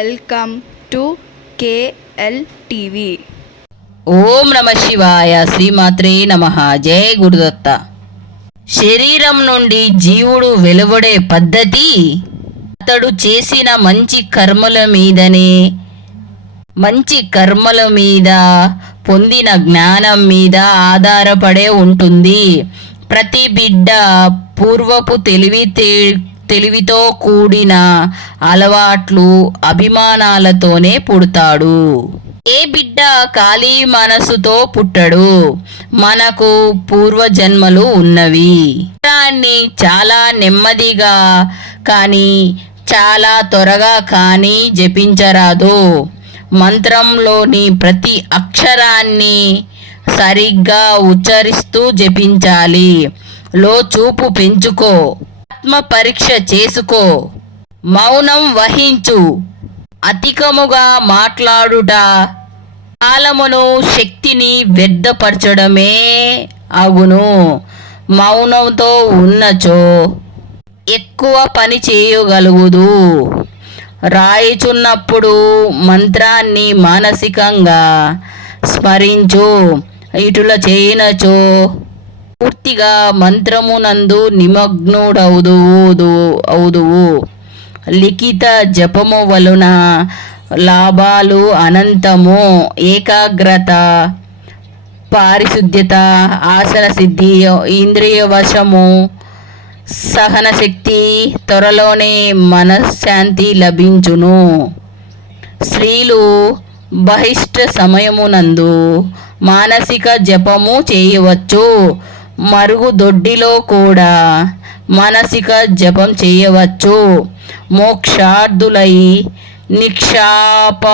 Welcome to KL TV. ఓం నమ శివాయ శ్రీమాత్రే నమ. జయ గురుదత్త. శరీరం నుండి జీవుడు వెలువడే పద్ధతి అతడు చేసిన మంచి కర్మల మీదనే మంచి కర్మల మీద పొందిన జ్ఞానం మీద ఆధారపడే ఉంటుంది. ప్రతి బిడ్డ పూర్వపు తెలివితే తెలివితో కూడిన అలవాట్లు అభిమానాలతోనే పుడతాడు. ఏ బిడ్డ ఖాళీ మనసుతో పుట్టడు. మనకు పూర్వజన్మలు ఉన్నవి. దాన్ని చాలా నెమ్మదిగా కానీ చాలా త్వరగా కానీ జపించరాదు. మంత్రంలోని ప్రతి అక్షరాన్ని సరిగ్గా ఉచ్చరిస్తూ జపించాలి. లో చూపు పెంచుకో. ఆత్మ పరీక్ష చేసుకో. మౌనం వహించు. అధికముగా మాట్లాడుట. కాలమును శక్తిని వ్యర్థపరచడమే అగును మౌనంతో ఉన్నచో. ఎక్కువ పని చేయగలుగుదు. రాయిచున్నప్పుడు మంత్రాన్ని మానసికంగా స్మరించు. ఇటుల చేయనచో. పూర్తిగా మంత్రమునందు నిమగ్నుడవుదువు అవుదువు లిఖిత జపము వలన లాభాలు అనంతము. ఏకాగ్రత పారిశుద్ధ్యత ఆసన సిద్ధి ఇంద్రియ వశము సహన శక్తి త్వరలోనే మనశ్శాంతి లభించును. స్త్రీలు బహిష్ట సమయమునందు మానసిక జపము చేయవచ్చు. మరుగుదొడ్డిలో కూడా మానసిక జపం చేయవచ్చు. మోక్షార్థులై నిక్షాప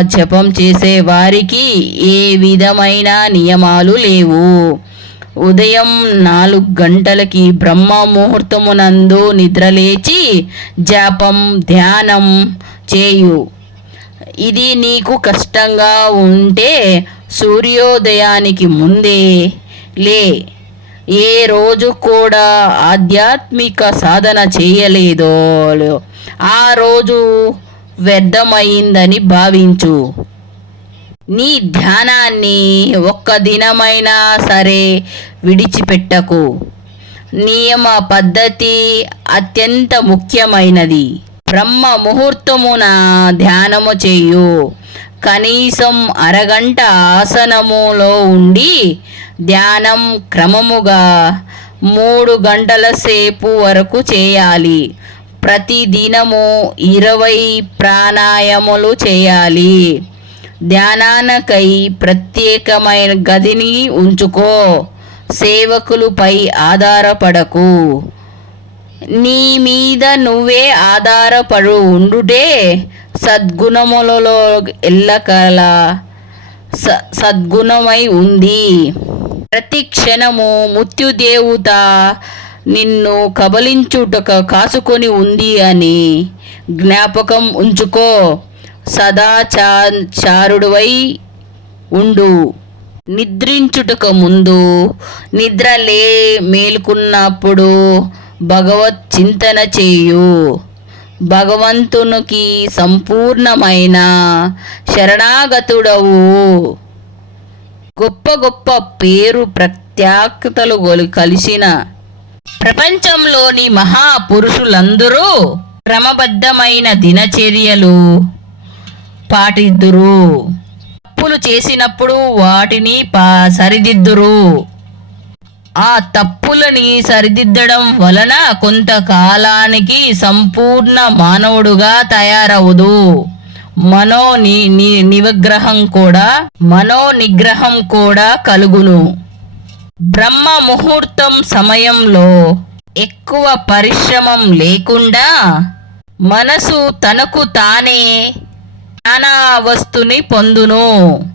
జపం చేసే వారికి ఏ విధమైన నియమాలు లేవు. ఉదయం నాలుగు గంటలకి బ్రహ్మ ముహూర్తమునందు నిద్రలేచి జపం ధ్యానం చేయు. ఇది నీకు కష్టంగా ఉంటే సూర్యోదయానికి ముందే లే. ఏ రోజు కూడా ఆధ్యాత్మిక సాధన చేయలేదో ఆ రోజు వ్యర్థమైందని భావించు. నీ ధ్యానాన్ని ఒక్క దినమైనా సరే విడిచిపెట్టకు. నియమ పద్ధతి అత్యంత ముఖ్యమైనది. బ్రహ్మ ముహూర్తమున ధ్యానము చేయు. కనీసం అరగంట ఆసనములో ఉండి ధ్యానం క్రమముగా మూడు గంటల సేపు వరకు చేయాలి. ప్రతిదినము ఇరవై ప్రాణాయాములు చేయాలి. ధ్యానానకై ప్రత్యేకమైన గదిని ఉంచుకో. సేవకులపై ఆధారపడకు. నీ మీద నువ్వే ఆధారపడు ఉండుటే సద్గుణములలో ఎల్లకల స సద్గుణమై ఉంది. ప్రతి క్షణము మృత్యుదేవుత నిన్ను కబలించుటక కాసుకొని ఉంది అని జ్ఞాపకం ఉంచుకో. సదాచా చారుడువై ఉండు. నిద్రించుటకు ముందు నిద్రలే మేలుకున్నప్పుడు భగవత్ చింతన చేయు. భగవంతునికి సంపూర్ణమైన శరణాగతుడవు. గొప్ప గొప్ప పేరు ప్రత్యాఖ్యతలు కలిసిన ప్రపంచంలోని మహాపురుషులందరూ క్రమబద్ధమైన దినచర్యలు పాటిద్దురు. తప్పులు చేసినప్పుడు వాటిని పా సరిదిద్దురు. ఆ తప్పులని సరిదిద్దడం వలన కొంతకాలానికి సంపూర్ణ మానవుడుగా తయారవుదు. మనో ని నివగ్రహం కూడా మనో నిగ్రహం కూడా కలుగును. బ్రహ్మ ముహూర్తం సమయంలో ఎక్కువ పరిశ్రమం లేకుండా మనసు తనకు తానే వస్తుని పొందును.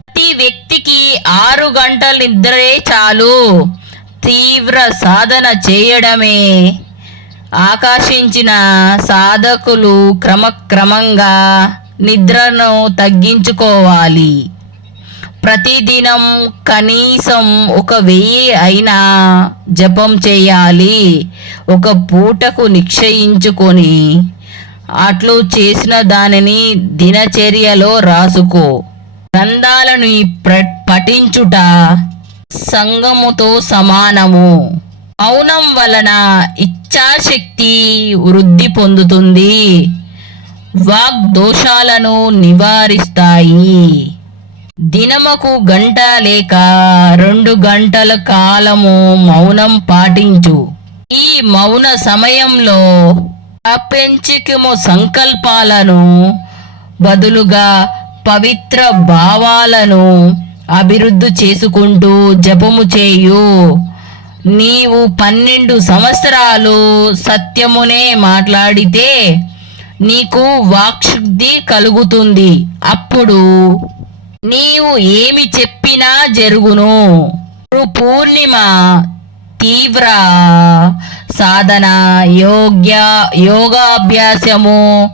ప్రతి వ్యక్తికి ఆరు గంటల నిద్రే చాలు. తీవ్ర సాధన చేయడమే ఆకాశించిన సాధకులు క్రమక్రమంగా నిద్రను తగ్గించుకోవాలి. ప్రతిదినం కనీసం ఒక వెయ్యి అయినా జపం చేయాలి. ఒక పూటకు నిశ్చయించుకొని అట్లు చేసిన దానిని దినచర్యలో రాసుకో. గ్రంథాలను ప్ర- పఠించుట సంగముతో సమానము. మౌనం వలన ఇచ్ఛాశక్తి వృద్ధి పొందుతుంది. వాగ్దోషాలను నివారిస్తాయి. దినముకు గంట లేక రెండు గంటల కాలము మౌనం పాటించు. ఈ మౌన సమయంలో ప్రాపంచికము సంకల్పాలను బదులుగా పవిత్ర భావాలను అభివృద్ధి చేసుకుంటూ జపము చేయు. నీవు పన్నెండు సంవత్సరాలు సత్యమునే మాట్లాడితే నీకు వాక్శుద్ధి కలుగుతుంది. అప్పుడు నీవు ఏమి చెప్పినా జరుగును. పూర్ణిమ తీవ్ర సాధన యోగ్య యోగాభ్యాసము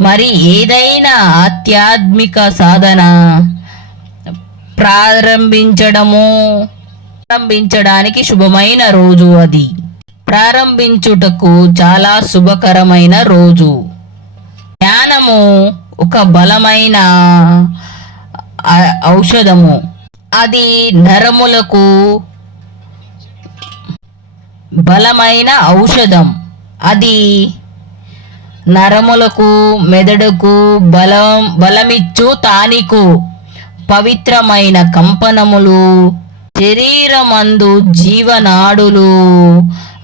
మరి ఏదైనా ఆధ్యాత్మిక సాధన ప్రారంభించడము ప్రారంభించడానికి శుభమైన రోజు అది. ప్రారంభించుటకు చాలా శుభకరమైన రోజు. జ్ఞానము ఒక బలమైన ఔషధము. అది నరములకు బలమైన ఔషధం. అది నరములకు మెదడుకు బలం బలమిచ్చు తానికు పవిత్రమైన కంపనములు. శరీరమందు జీవనాడులు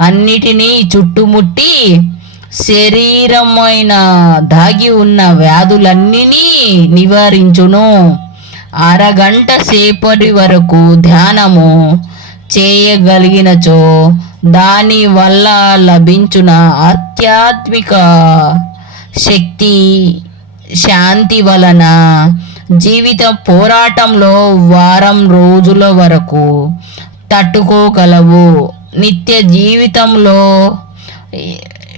అన్నిటినీ చుట్టుముట్టి శరీరమైన దాగి ఉన్న వ్యాధులన్నీ నివారించును. అరగంట సేపటి వరకు ధ్యానము చేయగలిగినచో దాని వల్ల లభించిన ఆధ్యాత్మిక శక్తి శాంతి వలన జీవిత పోరాటంలో వారం రోజుల వరకు తట్టుకోగలవు. నిత్య జీవితంలో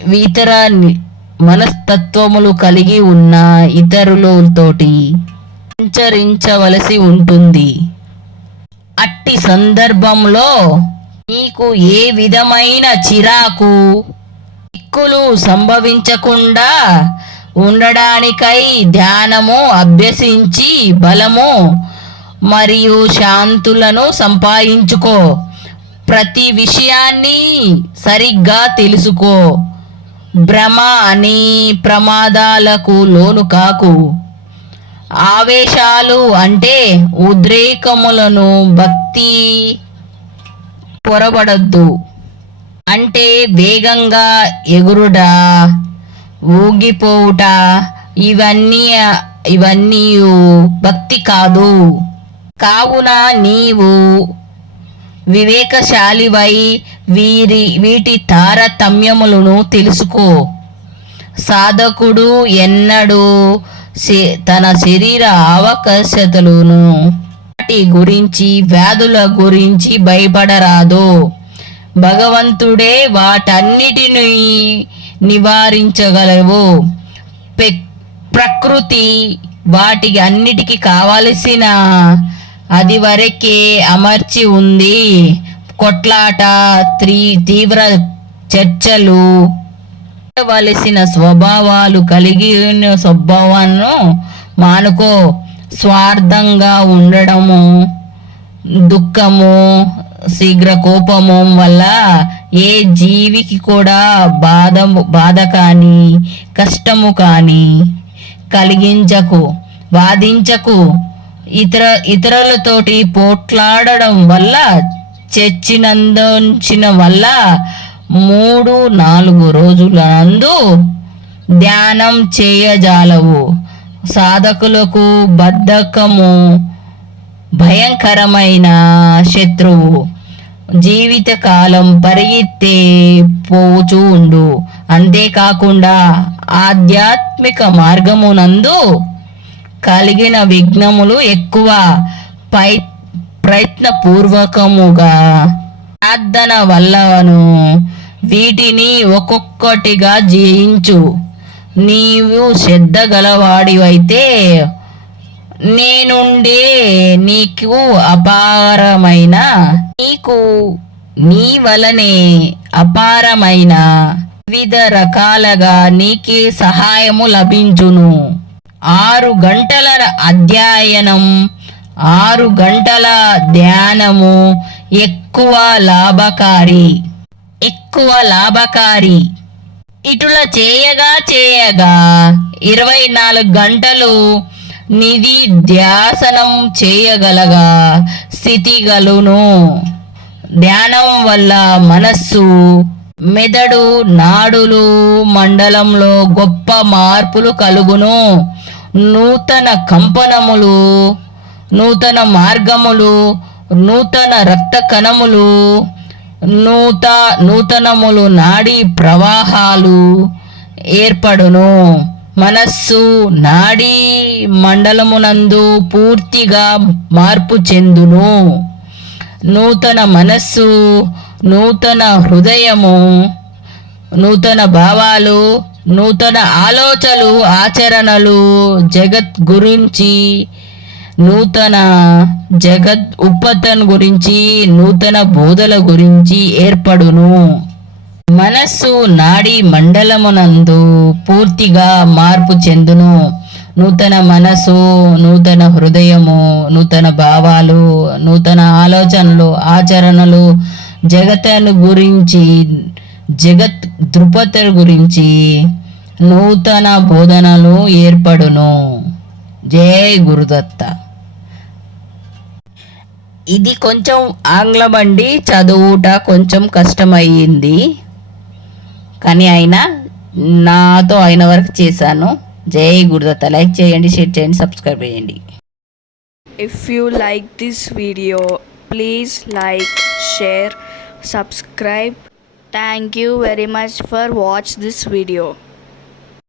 ఇతర మనస్తత్వములు కలిగి ఉన్న ఇతరులతోటి సంచరించవలసి ఉంటుంది. అట్టి సందర్భంలో నీకు ఏ విధమైన చిరాకు చిక్కులు సంభవించకుండా ఉండడానికై ధ్యానము అభ్యసించి బలము మరియు శాంతులను సంపాదించుకో. ప్రతి విషయాన్ని సరిగ్గా తెలుసుకో. భ్రమ అని ప్రమాదాలకు లోను కాకు. ఆవేశాలు అంటే ఉద్రేకములను భక్తి పొరబడద్దు. అంటే వేగంగా ఎగురుట ఊగిపోవుట ఇవన్నీ ఇవన్నీ భక్తి కాదు. కావున నీవు వివేకశాలివై వీరి వీటి తారతమ్యములను తెలుసుకో. సాధకుడు ఎన్నడూ తన శరీర అవకాశతలను వాటి గురించి వ్యాధుల గురించి భయపడరాదు. భగవంతుడే వాటన్నిటిని నివారించగలవు. ప్రకృతి వాటికి అన్నిటికీ కావలసిన అది వరకే అమర్చి ఉంది. కొట్లాట త్రీ తీవ్ర చర్చలు. వలసిన స్వభావాలు కలిగిన స్వభావాలను మానుకో. స్వార్థంగా ఉండడము దుఃఖము శీఘ్ర కోపము వల్ల ఏ జీవికి కూడా బాధ బాధ కానీ కష్టము కానీ కలిగించకు వాదించకు ఇతర ఇతరులతోటి పోట్లాడడం వల్ల చర్చినందించిన వల్ల మూడు నాలుగు రోజుల నందు ధ్యానం చేయజాలవు. సాధకులకు బద్ధకము భయంకరమైన శత్రువు. జీవితకాలం పరిగెత్తే పోచూ ఉండు. అంతేకాకుండా ఆధ్యాత్మిక మార్గమునందు కలిగిన విఘ్నములు ఎక్కువ పై ప్రయత్నపూర్వకముగా ప్రార్థన వల్లను వీటిని ఒక్కొక్కటిగా జయించు. నీవు శ్రద్ధ గలవాడివైతే నేనుండే నీకు అపారమైన నీకు నీ వలనే అపారమైన వివిధ రకాలుగా నీకే సహాయము లభించును. ఆరు గంటల అధ్యయనం ఆరు గంటల ధ్యానము ఎక్కువ లాభకారి ఎక్కువ లాభకారి. ఇటుల చేయగా చేయగా ఇరవై నాలుగు గంటలు నిధి ధ్యాసనం చేయగలగా స్థితిగలును. ధ్యానం వల్ల మనస్సు మెదడు నాడులు మండలంలో గొప్ప మార్పులు కలుగును. నూతన కంపనములు నూతన మార్గములు నూతన రక్త కణములు నూత నూతనములు నాడీ ప్రవాహాలు ఏర్పడును. మనస్సు నాడీ మండలమునందు పూర్తిగా మార్పు చెందును. నూతన మనస్సు నూతన హృదయము నూతన భావాలు నూతన ఆలోచనలు ఆచరణలు జగత్ గురించి నూతన జగత్ ఉపతన్ గురించి నూతన బోధల గురించి ఏర్పడును. మనస్సు నాడి మండలమునందు పూర్తిగా మార్పు చెందును. నూతన మనసు నూతన హృదయము నూతన భావాలు నూతన ఆలోచనలు ఆచరణలు జగతను గురించి జగత్ దృపతుల గురించి నూతన బోధనలు ఏర్పడును. జై గురుదత్త. ఇది కొంచెం ఆంగ్లం అండి చదువుట కొంచెం కష్టమయ్యింది. కానీ అయినా నాతో అయిన వరకు చేశాను. జై గుర్దత్త. లైక్ చేయండి షేర్ చేయండి సబ్స్క్రైబ్ చేయండి. If you like this video please like share subscribe thank you very much for watch this video